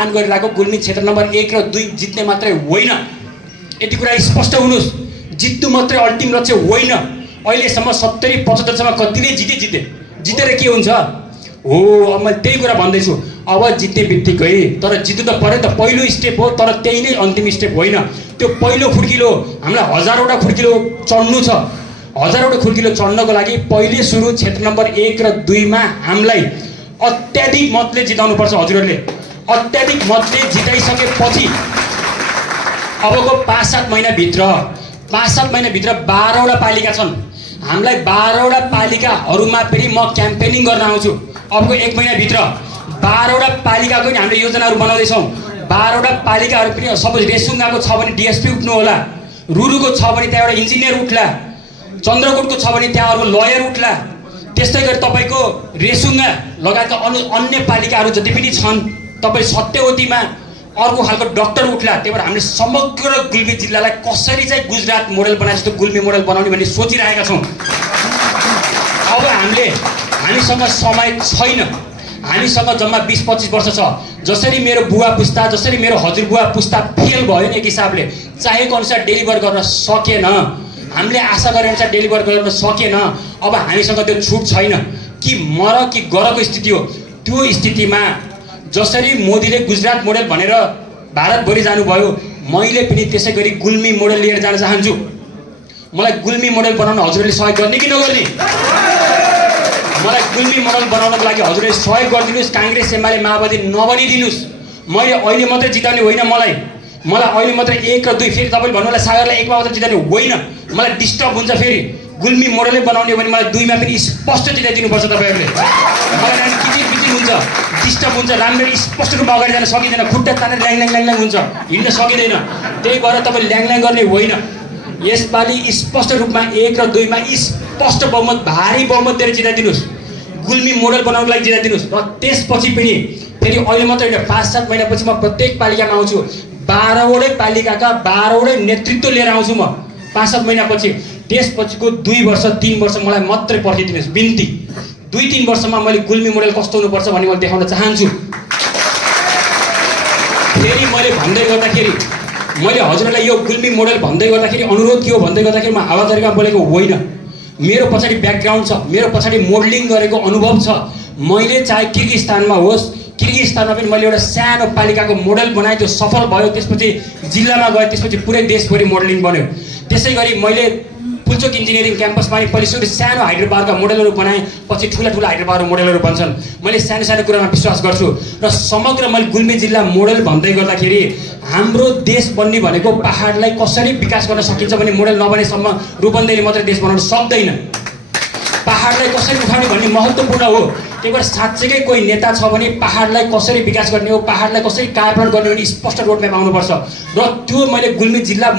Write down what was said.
दान गरिरहेको गुल्मी क्षेत्र नम्बर 1 र 2 जित्ने मात्रै होइन। यति कुरा स्पष्ट हुनुस्, जित्नु मात्रै अन्तिम लक्ष्य होइन। अहिलेसम्म 70-75 सम्म कतिले जितेर के हुन्छ हो। अब मैले त्यही कुरा भन्दैछु। अब जित्ने बित्तिकै तर जित्नु त पर्यो त, पहिलो स्टेप हो, तर त्यही नै अन्तिम स्टेप होइन। त्यो पहिलो खुड्किलो हामीलाई हजारवटा खुड्किलो चढ्नु छ। हजारवटा खुड्किलो चढ्नको लागि पहिले सुरु क्षेत्र नम्बर 1 र 2 मा हामीलाई अत्याधिक मतले जिताउनु पर्छ। हजुरहरूले अत्याधिक मतले जिताइसकेपछि अबको 5-7 महिनाभित्र 12वटा पालिका छन्। हामीलाई 12वटा पालिकाहरूमा फेरि म क्याम्पेनिङ गर्न आउँछु। अबको 1 महिनाभित्र 12वटा पालिकाको नि हामीले योजनाहरू बनाउँदैछौँ। 12वटा पालिकाहरू पनि सपोज रेसुङ्गाको छ भने डिएसपी उठ्नु होला, रुरुको छ भने त्यहाँबाट इन्जिनियर उठ्ला, चन्द्रकोटको छ भने त्यहाँ अर्को लयर उठ्ला। त्यस्तै गरी तपाईँको रेसुङ्गा लगायतका अन्य पालिकाहरू जति पनि छन्, तपाईँ सत्यवतीमा अर्को खालको डाक्टर उठ्ला। त्यही भएर हामीले समग्र गुल्मी जिल्लालाई कसरी चाहिँ गुजरात मोडल बनाए जस्तो गुल्मी मोडल बनाउने भन्ने सोचिरहेका छौँ। अब हामीसँग समय छैन। हामीसँग जम्मा 20-25 वर्ष छ। जसरी मेरो बुवा पुस्ता, जसरी मेरो हजुरबुवा पुस्ता फेल भयो नि एक हिसाबले, चाहेको अनुसार डेलिभर गर्न सकेन, हामीले आशा गरे अनुसार डेलिभर गर्न सकेन। अब हामीसँग त्यो छुट छैन कि मर कि गरको स्थिति हो। त्यो स्थितिमा जसरी मोदीले गुजरात मोडल भनेर भारतभरि जानुभयो, मैले पनि त्यसै गरी गुल्मी मोडल लिएर जान चाहन्छु। मलाई गुल्मी मोडल बनाउन हजुरहरूले सहयोग गर्ने कि नगर्ने? मलाई गुल्मी मोडल बनाउनको लागि हजुरहरूले सहयोग गरिदिनुहोस्। काङ्ग्रेस एमाले माओवादी नबनिदिनुहोस्। मैले अहिले मात्रै जिताउने होइन। मलाई अहिले मात्रै 1 र 2 फेरि तपाईँले भन्नु होला सागरलाई 1 मा मात्रै जिताउने होइन। मलाई डिस्टर्ब हुन्छ। फेरि गुल्मी मोडलै बनाउने भने मलाई 2 मा पनि स्पष्ट जिताइदिनुपर्छ तपाईँहरूले। मलाई किचिर हुन्छ, डिस्टर्ब हुन्छ, राम्ररी स्पष्ट रूपमा अगाडि जान सकिँदैन। खुट्टा तानेर ल्याङ हुन्छ, हिँड्न सकिँदैन। त्यही भएर तपाईँ ल्याङ गर्ने होइन। यसपालि स्पष्ट रूपमा 1 र 2 मा स्पष्ट बहुमत, भारी बहुमत दिएर जिताइदिनुहोस्। गुल्मी मोडल बनाउनको लागि जिताइदिनुहोस्। र त्यसपछि पनि फेरि अहिले मात्रै होइन, 5-7 महिनापछि म प्रत्येक पालिकामा आउँछु। 12वटै पालिकाका 12वटै नेतृत्व लिएर आउँछु म 5-7 महिनापछि। त्यसपछिको 2 वर्ष 3 वर्ष मलाई मात्रै पर्खिदिनुहोस्। बिन्ती 2-3 वर्षमा मैले गुल्मी मोडल कस्तो हुनुपर्छ भन्ने मैले देखाउन चाहन्छु। फेरि मैले भन्दै गर्दाखेरि, मैले हजुरहरूलाई यो गुल्मी मोडल भन्दै गर्दाखेरि अनुरोध के हो भन्दै गर्दाखेरि म हावादारीमा बोलेको होइन। मेरो पछाडि ब्याकग्राउन्ड छ, मेरो पछाडि मोडलिङ गरेको अनुभव छ। मैले चाहे किर्गिस्तानमा होस्, किर्गिस्तानमा पनि मैले एउटा सानो पालिकाको मोडल बनाएँ, त्यो सफल भयो। त्यसपछि जिल्लामा गएँ, त्यसपछि पुरै देशभरि मोडलिङ बन्यो। त्यसै गरी मैले पुल्चोक इन्जिनियरिङ क्याम्पसमा पनि पहिले सुरु सानो हाइड्रो पावरका मोडलहरू बनाएँ, पछि ठुला हाइड्रो पावर मोडलहरू बन्छन्। मैले सानो कुरामा विश्वास गर्छु। र समग्र मैले गुल्मी जिल्ला मोडल भन्दै गर्दाखेरि हाम्रो देश बन्ने भनेको पहाडलाई कसरी विकास गर्न सकिन्छ भन्ने मोडल नबनेसम्म रूपन्देहीले मात्रै देश बनाउन सक्दैन। पहाडलाई कसरी उठाउने भन्ने महत्त्वपूर्ण हो। त्यही भएर साँच्चैकै कोही नेता छ भने पहाडलाई कसरी विकास गर्ने हो, पहाडलाई कसरी कायापलट गर्ने भन्ने स्पष्ट रोडम्याप आउनुपर्छ। र त्यो मैले गुल्मी जिल्ला